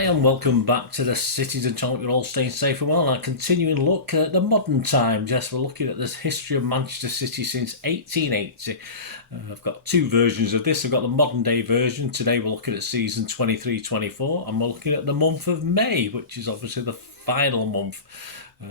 Hi and welcome back to the Cities and Channel. You're all staying safe and well. And a continuing look at the modern times. Yes, we're looking at the history of Manchester City since 1880. I've got two versions of this. I've got the modern day version. Today we're looking at season 23-24 and we're looking at the month of May, which is obviously the final month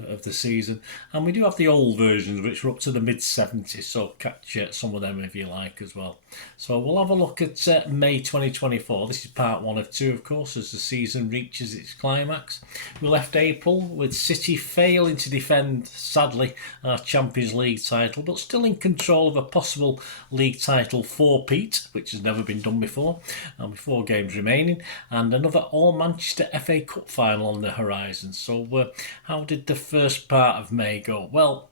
of the season. And we do have the old versions, which are up to the mid-70s, so catch some of them if you like as well. So we'll have a look at May 2024. This is part one of two, of course, as the season reaches its climax. We left April with City failing to defend, sadly, our Champions League title, but still in control of a possible league title four-peat, which has never been done before, and with 4 games remaining, and another All-Manchester FA Cup final on the horizon. So how did the first part of May go? Well,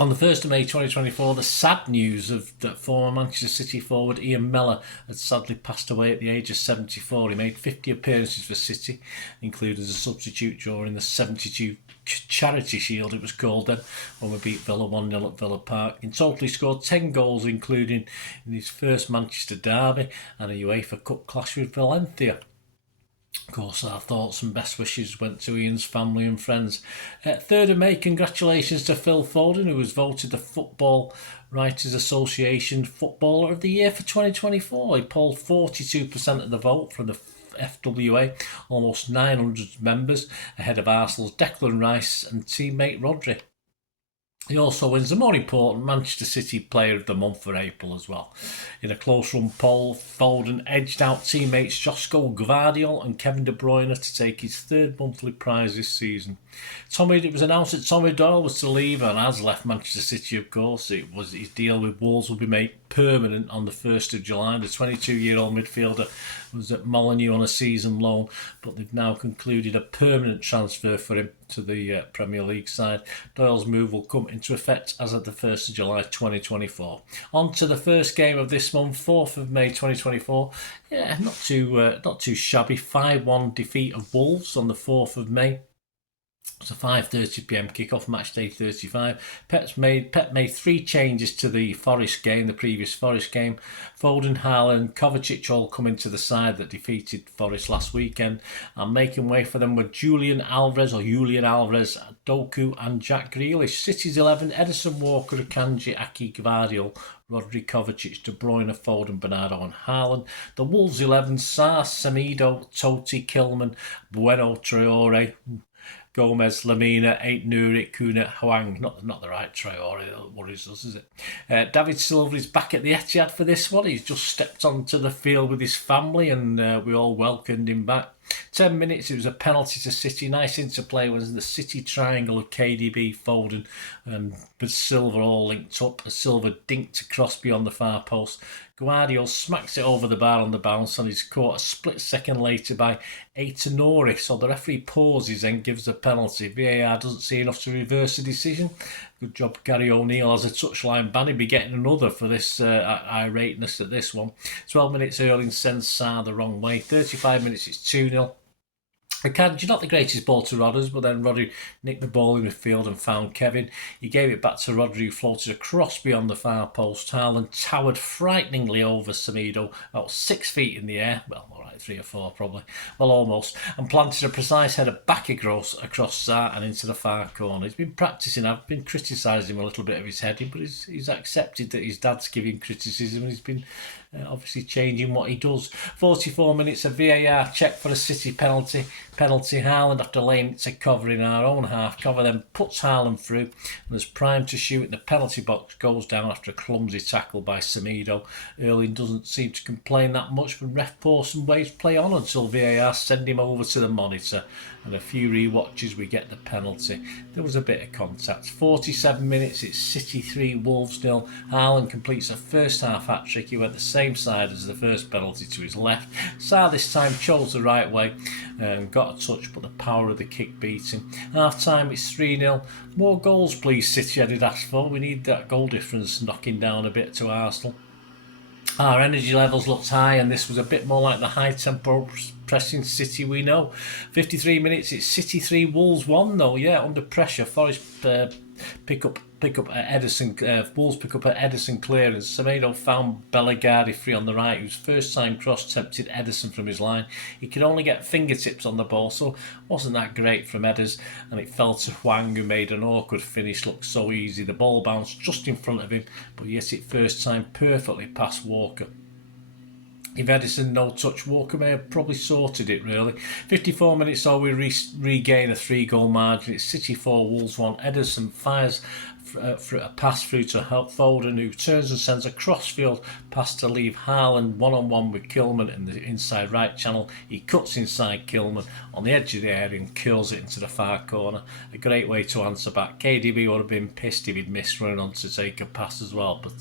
on the 1st of May 2024, the sad news of that former Manchester City forward Ian Mellor had sadly passed away at the age of 74. He made 50 appearances for City, including as a substitute during the 72 Charity Shield, it was called then, when we beat Villa 1-0 at Villa Park. In total, he scored 10 goals, including in his first Manchester derby and a UEFA Cup clash with Valencia. Of course, our thoughts and best wishes went to Ian's family and friends. 3rd of May, congratulations to Phil Foden, who was voted the Football Writers Association Footballer of the Year for 2024. He polled 42% of the vote from the FWA, almost 900 members, ahead of Arsenal's Declan Rice and teammate Rodri. He also wins the more important Manchester City Player of the Month for April as well. In a close-run poll, Foden edged out teammates Josko Gvardiol and Kevin De Bruyne to take his 3rd monthly prize this season. It was announced that Tommy Doyle was to leave and has left Manchester City, of course. It was his deal with Wolves will be made permanent on the 1st of July. The 22-year-old midfielder was at Molineux on a season loan, but they've now concluded a permanent transfer for him to the Premier League side. Doyle's move will come into effect as of the 1st of July 2024. On to the first game of this month, 4th of May 2024. Yeah, not too shabby. 5-1 defeat of Wolves on the 4th of May. It's a 5:30pm kickoff, match day 35. Pep made 3 changes to the previous Forest game. Foden, Haaland, Kovacic all coming to the side that defeated Forest last weekend, and making way for them were Julian Alvarez, Doku and Jack Grealish. City's 11, Edison, Walker, Akanji, Aki, Gvardiol, Rodri, Kovacic, De Bruyne, Foden, Bernardo and Haaland. The Wolves 11, Sarr, Semedo, Totti, Kilman, Bueno, Traore, Gomez, Lamina, Ait-Nouri, Kuna, Hwang. Not the right Traore that worries us, is it? David Silva is back at the Etihad for this one. He's just stepped onto the field with his family and we all welcomed him back. 10 minutes, it was a penalty to City. Nice interplay was the City triangle of KDB, Foden and Silva all linked up. Silva dinked across beyond the far post. Guardiola smacks it over the bar on the bounce and is caught a split second later by Ait-Nouri. So the referee pauses and gives the penalty. VAR doesn't see enough to reverse the decision. Good job, Gary O'Neill has a touchline ban. He'll be getting another for this irateness at this one. 12 minutes early sends Sarr the wrong way. 35 minutes, it's 2-0. Akanji, not the greatest ball to Rodgers, but then Rodri nicked the ball in midfield and found Kevin. He gave it back to Rodri, who floated across beyond the far post. Haaland towered frighteningly over Semedo, about 6 feet in the air. Well, all right, 3 or 4 probably. Well, almost. And planted a precise header back across Sarr and into the far corner. He's been practising. I've been criticising him a little bit of his heading, but he's accepted that his dad's giving criticism and he's been obviously changing what he does. 44 minutes of VAR check for a City penalty. Haaland, after laying it to cover in our own half, cover then puts Haaland through and is primed to shoot in the penalty box, goes down after a clumsy tackle by Semedo. Erling doesn't seem to complain that much, but ref Pawson waves play on until VAR send him over to the monitor, and a few re-watches we get the penalty. There was a bit of contact. 47 minutes, it's City 3, Wolves 0. Haaland completes a first half hat-trick. He went the same side as the first penalty to his left. Sarr this time chose the right way and got a touch, but the power of the kick beat him. Half time, it's 3-0. More goals please, City, I did ask for. We need that goal difference knocking down a bit to Arsenal. Our energy levels looked high and this was a bit more like the high tempo pressing City we know. 53 minutes, it's City 3, Wolves 1 though, yeah, under pressure. Forest pick up at Ederson, Wolves pick up at Ederson clearance. Semedo found Bellegarde free on the right, whose first time cross tempted Ederson from his line. He could only get fingertips on the ball, so wasn't that great from Edders, and it fell to Hwang, who made an awkward finish look so easy. The ball bounced just in front of him, but he hit it first time perfectly past Walker. If Ederson no touch, Walker may have probably sorted it really. 54 minutes so we regain a 3-goal margin. It's City 4, Wolves 1. Ederson fires for a pass through to help Foden, who turns and sends a crossfield pass to leave Haaland one-on-one with Kilman in the inside right channel. He cuts inside Kilman on the edge of the area and curls it into the far corner. A great way to answer back. KDB would have been pissed if he'd missed running on to take a pass as well, but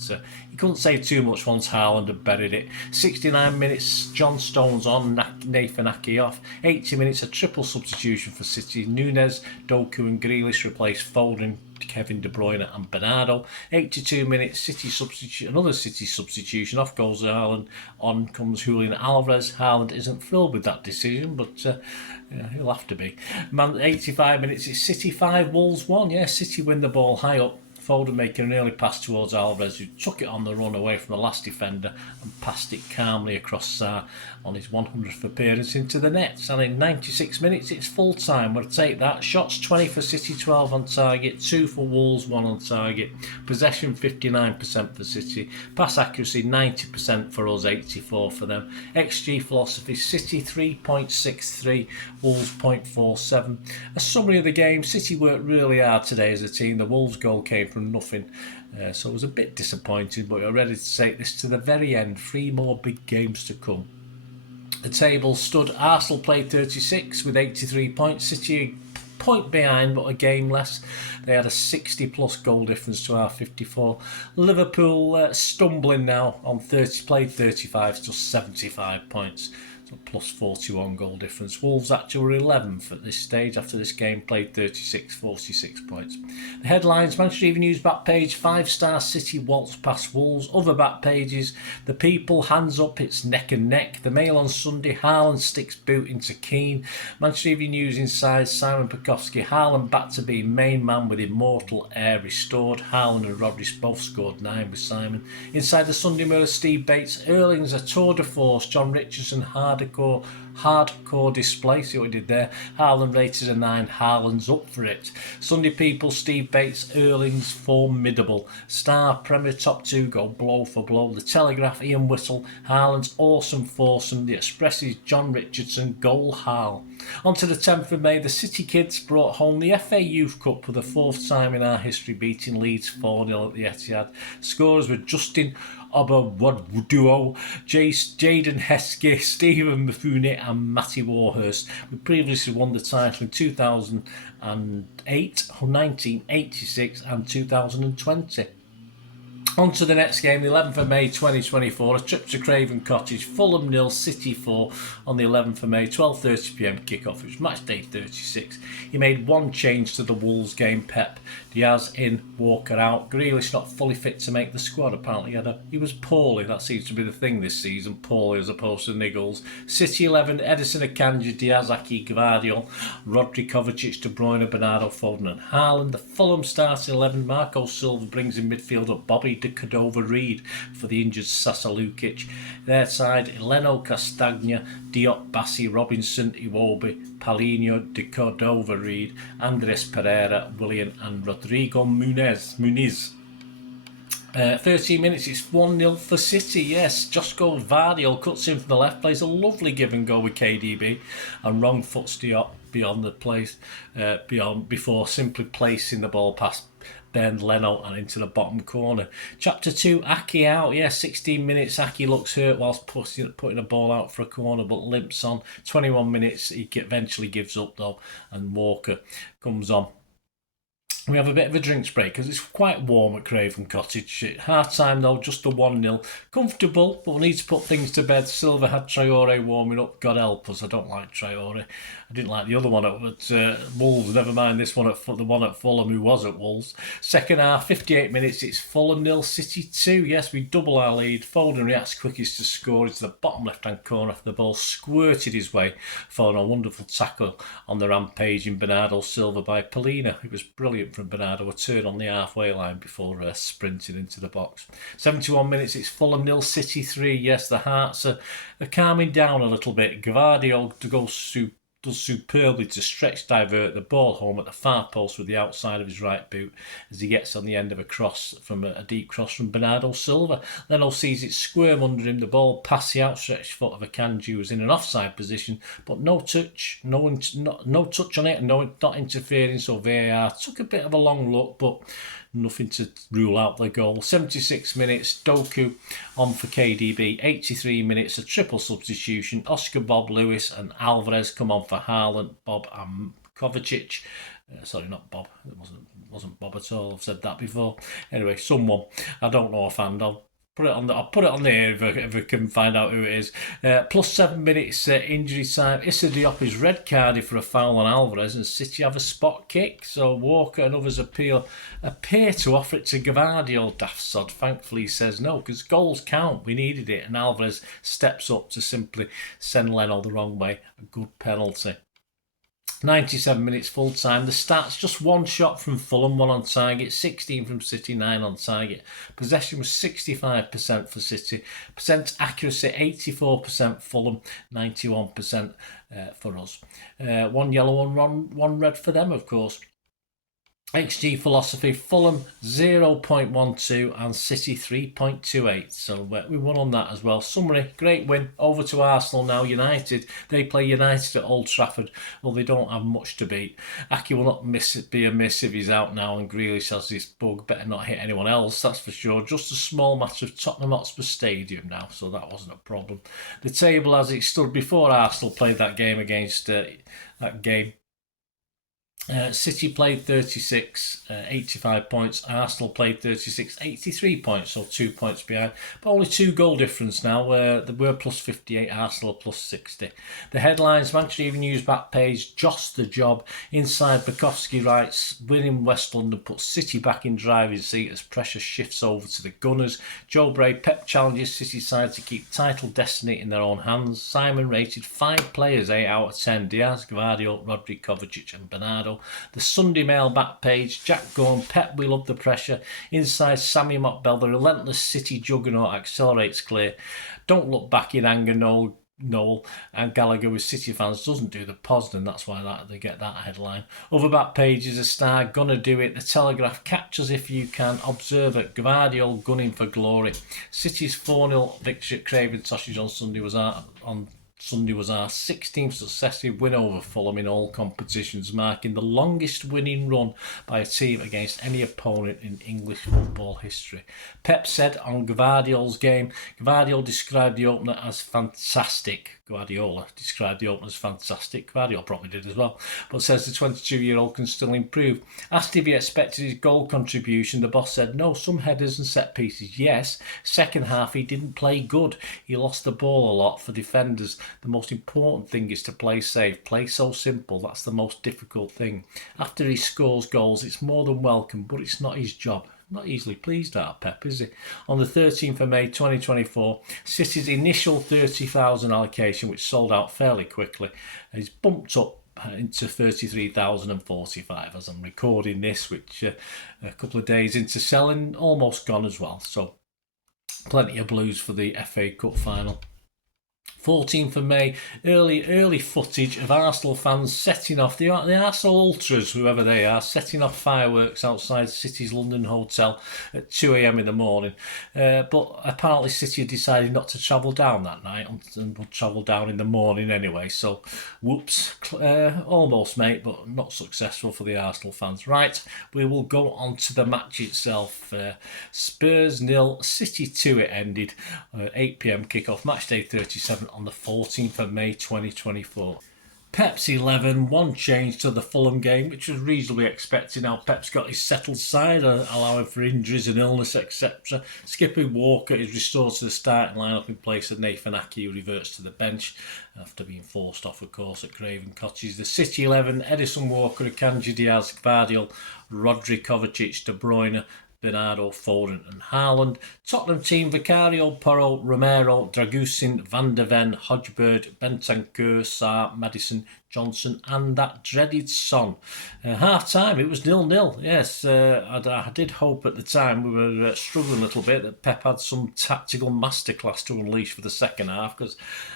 he couldn't say too much once Haaland had buried it. 69 minutes, John Stones on, Nathan Ake off. 80 minutes, a triple substitution for City. Núñez, Doku and Grealish replaced Foden, Kevin De Bruyne and Bernardo. 82 minutes, City substitution, another City substitution. Off goes Haaland, on comes Julian Alvarez. Haaland isn't thrilled with that decision, but he'll have to be. 85 minutes, it's City 5, Wolves 1. Yeah, City win the ball high up. Foden making an early pass towards Alvarez, who took it on the run away from the last defender and passed it calmly across Sarr on his 100th appearance into the nets. And in 96 minutes, it's full time. We'll take that. Shots 20 for City, 12 on target, 2 for Wolves, 1 on target. Possession 59% for City. Pass accuracy 90% for us, 84 for them. XG philosophy, City 3.63, Wolves 0.47. A summary of the game, City worked really hard today as a team. The Wolves goal came from nothing, so it was a bit disappointing, but we're ready to take this to the very end. 3 more big games to come. The table stood: Arsenal played 36 with 83 points, City a point behind but a game less. They had a 60 plus goal difference to our 54. Liverpool stumbling now on 30, played 35, just 75 points. So plus 41 goal difference. Wolves actually were 11th at this stage after this game, played 36, 46 points. The headlines: Manchester Evening News back page, 5-star City waltz past Wolves. Other back pages: The People, hands up, it's neck and neck. The Mail on Sunday, Haaland sticks boot into Keane. Manchester Evening News inside, Simon Pekowski, Haaland back to being main man with immortal air restored. Haaland and Rodri both scored 9 with Simon. Inside the Sunday Mirror, Steve Bates, Erling's a tour de force. John Richardson, hardcore display. See what he did there. Haaland rated a 9. Haaland's up for it. Sunday People, Steve Bates, Erling's formidable. Star, Premier top 2 go blow for blow. The Telegraph, Ian Whittle, Haaland's awesome foursome. The Express's John Richardson, goal Hal. On to the 10th of May, the City Kids brought home the FA Youth Cup for the 4th time in our history, beating Leeds 4-0 at the Etihad. Scorers were Justin Duo, Jaden Heskey, Stephen Mafuni and Matty Warhurst. We previously won the title in 2008, 1986 and 2020. On to the next game, the 11th of May 2024, a trip to Craven Cottage, Fulham 0, City 4 on the 11th of May, 12:30pm kickoff. It was match day 36. He made one change to the Wolves game, Pep. Diaz in, Walker out. Grealish not fully fit to make the squad. Apparently he was poorly. That seems to be the thing this season, poorly as opposed to niggles. City 11, Ederson, Akanji, Diaz, Aki, Gvardiol, Rodri, Kovacic, De Bruyne, Bernardo, Foden and Haaland. The Fulham starting 11, Marco Silva brings in midfielder Bobby de Cordova-Reid for the injured Sasa Lukic. Their side, Leno, Castagna, Diop, Bassi, Robinson, Iwobi, Paulinho, de Cordova-Reid, Andres Pereira, Willian and Rodrigo Muniz. 13 minutes, it's 1-0 for City, yes. Josko Vardiol cuts in from the left, plays a lovely give and go with KDB and wrong foots Diop beyond the place, before simply placing the ball past Ben Leno and into the bottom corner. Chapter 2, Aki out. 16 minutes. Aki looks hurt whilst putting a ball out for a corner but limps on. 21 minutes. He eventually gives up though and Walker comes on. We have a bit of a drinks break because it's quite warm at Craven Cottage. Half time though, just a 1-0. Comfortable, but we need to put things to bed. Silva had Traore warming up. God help us, I don't like Traore. I didn't like the other one at Wolves. Never mind this one the one at Fulham, who was at Wolves. Second half, 58 minutes. It's Fulham 0, City 2. Yes, we double our lead. Foden reacts quickest to score into the bottom left-hand corner after the ball squirted his way for a wonderful tackle on the rampage in Bernardo Silva by Polina. It was brilliant from Bernardo, a turn on the halfway line before sprinting into the box. 71 minutes, it's Fulham 0, City 3. Yes, the hearts are calming down a little bit. Gvardiol does superbly to stretch divert the ball home at the far post with the outside of his right boot as he gets on the end of a cross from a deep cross from Bernardo Silva. Leno sees it squirm under him, the ball past the outstretched foot of Akanji, who was in an offside position, but no touch on it, and not interfering, so VAR took a bit of a long look, but nothing to rule out the goal. 76 minutes, Doku on for KDB. 83 minutes, a triple substitution. Oscar, Bob, Lewis and Alvarez come on for Haaland, Bob and Kovacic. Sorry, not Bob. It wasn't Bob at all. I've said that before. Anyway, someone. I don't know offhand. I'll put it on there if I can find out who it is. Plus 7 minutes injury time. Issa Diop is red carded for a foul on Alvarez, and City have a spot kick. So Walker and others appear to offer it to Gvardiol. Daft sod. Thankfully he says no, because goals count. We needed it, and Alvarez steps up to simply send Leno the wrong way. A good penalty. 97 minutes full time. The stats, just one shot from Fulham, 1 on target, 16 from City, 9 on target. Possession was 65% for City. Percent accuracy, 84% Fulham, 91% for us. One yellow, one red for them, of course. XG philosophy, Fulham 0.12 and City 3.28. So we won on that as well. Summary, great win. Over to Arsenal now. United, they play United at Old Trafford. Well, they don't have much to beat. Aki will not be a miss if he's out now, and Grealish has this bug. Better not hit anyone else, that's for sure. Just a small match of Tottenham Hotspur Stadium now, so that wasn't a problem. The table as it stood before Arsenal played that game against City played 36, 85 points. Arsenal played 36, 83 points, so 2 points behind. But only 2 goal difference now. They were plus 58, Arsenal plus 60. The headlines, Manchester Evening News back page, Joss the job. Inside, Bukowski writes, winning West London puts City back in driving seat as pressure shifts over to the Gunners. Joe Bray, Pep challenges City side to keep title destiny in their own hands. Simon rated 5 players 8 out of 10. Diaz, Gvardiol, Rodri, Kovacic and Bernardo. The Sunday Mail back page, Jack Gorn, Pep, we love the pressure. Inside, Sammy Mockbell, the relentless City juggernaut accelerates clear. Don't look back in anger, Noel and Gallagher with City fans doesn't do the Posden, that's why they get that headline. Other back pages, a star, gonna do it. The Telegraph, catch us if you can. Observer, Gvardiol gunning for glory. City's 4-0 victory at Craven Cottage on Sunday was our 16th successive win over Fulham in all competitions, marking the longest winning run by a team against any opponent in English football history. Pep said on Gvardiol's game, Gvardiol described the opener as fantastic. Guardiola described the opener as fantastic. Gvardiol probably did as well, but says the 22-year-old can still improve. Asked if he expected his goal contribution, the boss said no, some headers and set pieces, yes. Second half he didn't play good. He lost the ball a lot for defenders. The most important thing is to play safe. Play so simple, that's the most difficult thing. After he scores goals, it's more than welcome, but it's not his job. Not easily pleased at Pep, is he? On the 13th of May 2024, City's initial 30,000 allocation, which sold out fairly quickly, is bumped up into 33,045 as I'm recording this, which a couple of days into selling, almost gone as well. So plenty of blues for the FA Cup final. 14th of May, early footage of Arsenal fans setting off, the Arsenal Ultras, whoever they are, setting off fireworks outside City's London hotel at 2 a.m. in the morning. But apparently City had decided not to travel down that night and would travel down in the morning anyway. So, whoops, almost, mate, but not successful for the Arsenal fans. Right, we will go on to the match itself. Spurs 0, City 2 it ended. 8 p.m. kickoff, match day 37 on the 14th of May 2024. Pep's 11, one change to the Fulham game, which was reasonably expected. Now Pep's got his settled side, allowing for injuries and illness, etc. Skipping Walker is restored to the starting lineup in place of Nathan Aki, who reverts to the bench after being forced off, of course, at Craven Cottage. The City 11, Edison Walker, Akanji Diaz, Gvardiol, Rodri, Kovacic, De Bruyne, Bernardo, Foden and Haaland. Tottenham team: Vicario, Porro, Romero, Dragusin, Van der Ven, Hodgberg, Bentancur, Sarr, Madison, Johnson and that dreaded Son. Half time, it was 0-0. Yes, I did hope at the time we were struggling a little bit that Pep had some tactical masterclass to unleash for the second half, because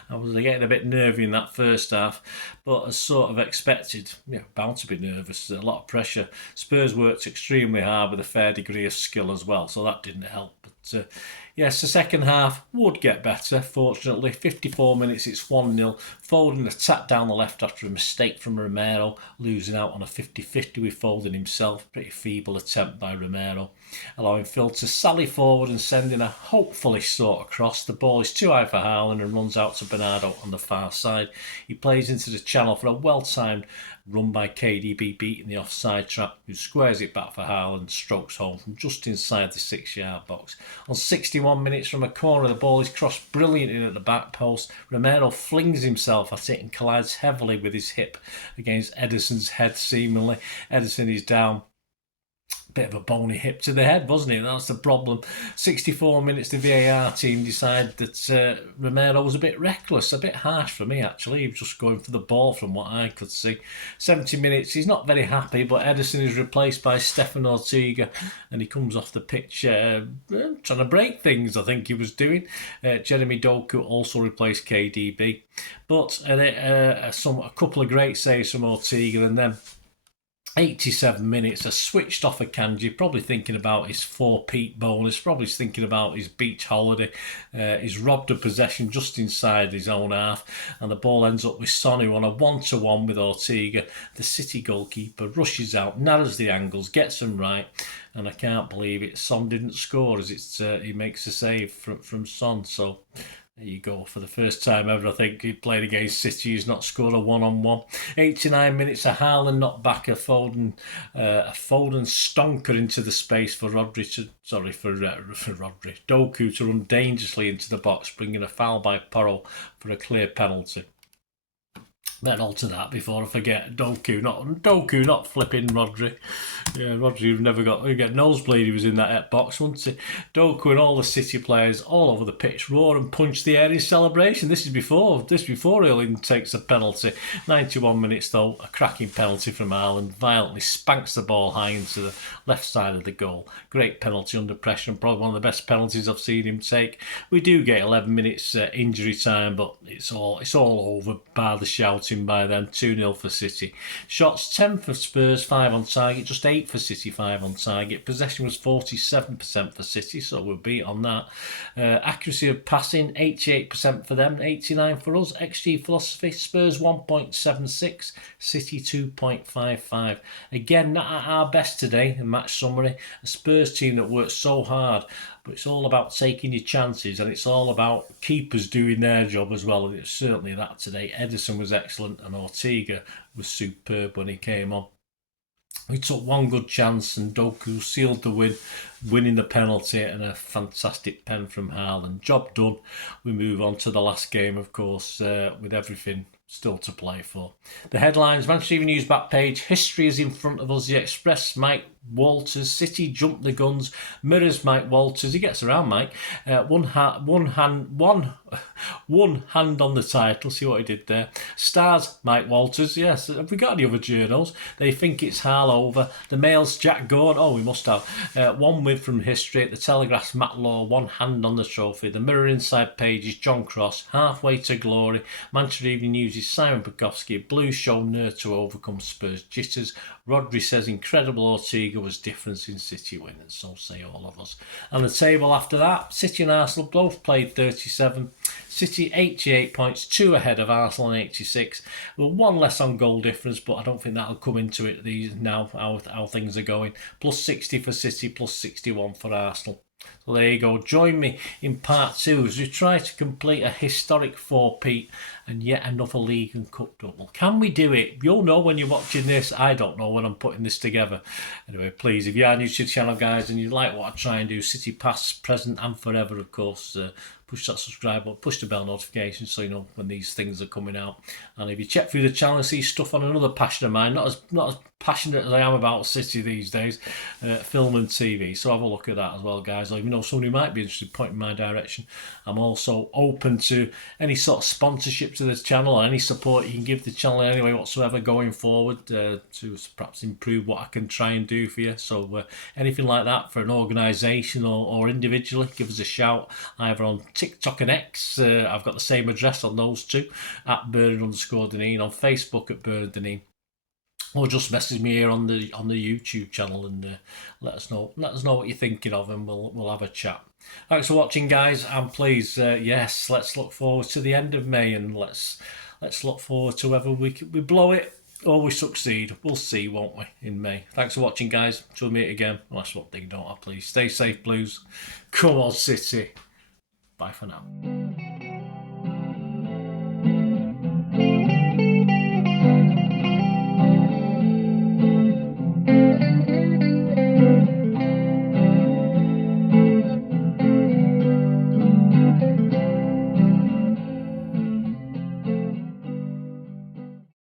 I was getting a bit nervy in that first half. But as sort of expected, bound to be nervous, a lot of pressure. Spurs worked extremely hard with a fair degree of skill as well, so that didn't help. But yes, the second half would get better, fortunately. 54 minutes, it's 1-0. Foden attacked down the left after a mistake from Romero, losing out on a 50-50 with Foden himself. Pretty feeble attempt by Romero, allowing Phil to sally forward and send in a hopefully sort of cross. The ball is too high for Haaland and runs out to Bernardo on the far side. He plays into the channel for a well-timed run by KDB, beating the offside trap, who squares it back for Haaland, strokes home from just inside the 6-yard box. On 61 minutes from a corner, the ball is crossed brilliantly at the back post. Romero flings himself at it and collides heavily with his hip against Ederson's head, seemingly. Ederson is down. Bit of a bony hip to the head, wasn't it? That's the problem. 64 minutes, the VAR team decided that Romero was a bit reckless, a bit harsh for me actually. He was just going for the ball from what I could see. 70 minutes, he's not very happy, but Ederson is replaced by Stefan Ortega and he comes off the pitch trying to break things, I think he was doing. Jeremy Doku also replaced KDB. But a couple of great saves from Ortega, and then 87 minutes, a switched off Akanji, probably thinking about his 4-peat bonus, probably thinking about his beach holiday. He's robbed of possession just inside his own half, and the ball ends up with Son, who on a 1-to-1 with Ortega. The City goalkeeper rushes out, narrows the angles, gets them right, and I can't believe it, Son didn't score as he makes a save from Son. So there you go. For the first time ever, I think, he played against City, he's not scored a one-on-one. 89 minutes, a Haaland knocked back a Foden stonker into the space for Doku to run dangerously into the box, bringing a foul by Porro for a clear penalty. Then alter that before I forget. Doku, not flipping Rodri. Yeah, Rodri never get nosebleed. He was in that box, wasn't he? Doku and all the City players all over the pitch roar and punch the air in celebration. This is before Earling takes a penalty. 91 minutes though, a cracking penalty from Haaland. Violently spanks the ball high into the left side of the goal. Great penalty under pressure, and probably one of the best penalties I've seen him take. We do get 11 minutes injury time, but it's all over by the shouting by them. 2-0 for City. Shots 10 for Spurs, 5 on target, just 8 for City, 5 on target. Possession was 47% for City, so we'll beat on that. Accuracy of passing 88% for them, 89% for us. XG philosophy, Spurs 1.76, City 2.55. Again, not at our best today in match summary. A Spurs team that worked so hard, but it's all about taking your chances, and it's all about keepers doing their job as well, and it's certainly that today. Ederson was excellent and Ortega was superb when he came on. We took one good chance and Doku sealed the win, winning the penalty, and a fantastic pen from Haaland. Job done. We move on to the last game, of course, with everything still to play for. The headlines: Manchester Evening News back page, history is in front of us. The Express, Mike Walters, City jumped the guns. Mirrors, Mike Walters, he gets around, Mike. One hand on the title, see what he did there. Stars, Mike Walters, yes. Have we got any other journals? They think it's Harlover. The Mail's Jack Gordon, we must have. One with from history. The Telegraph's Matt Law, one hand on the trophy. The Mirror inside page is John Cross, halfway to glory. Manchester Evening News is Simon Pekowski. Blues show nerve to overcome Spurs jitters. Rodri says incredible Ortega was difference in City win, and so say all of us. And the table after that, City and Arsenal both played 37. City 88 points, 2 ahead of Arsenal on 86. Well, 1 less on goal difference, but I don't think that'll come into it these now, how things are going. Plus 60 for City, plus 61 for Arsenal. So there you go. Join me in part 2 as we try to complete a historic four-peat and yet another league and cup double. Can we do it? You'll know when you're watching this. I don't know when I'm putting this together. Anyway, please, if you are new to the channel, guys, and you like what I try and do, City past, present and forever, of course, push that subscribe button, push the bell notification so you know when these things are coming out. And if you check through the channel and see stuff on another passion of mine, not as passionate as I am about City these days, film and TV, so have a look at that as well, guys. Or even know somebody might be interested, point in my direction. I'm also open to any sort of sponsorship to this channel or any support you can give the channel in any way whatsoever going forward to perhaps improve what I can try and do for you. So anything like that for an organisation or individually, give us a shout either on TikTok and X. I've got the same address on those two, at Bernard_Deneen, on Facebook at Bernard Deneen, or just message me here on the YouTube channel and let us know what you're thinking of, and we'll have a chat. Thanks for watching, guys, and please, yes, let's look forward to the end of May, and let's look forward to whether we blow it or we succeed. We'll see, won't we, in May. Thanks for watching, guys. Till we meet again. Last one thing, don't I, please? Stay safe, Blues. Come on, City. Bye for now.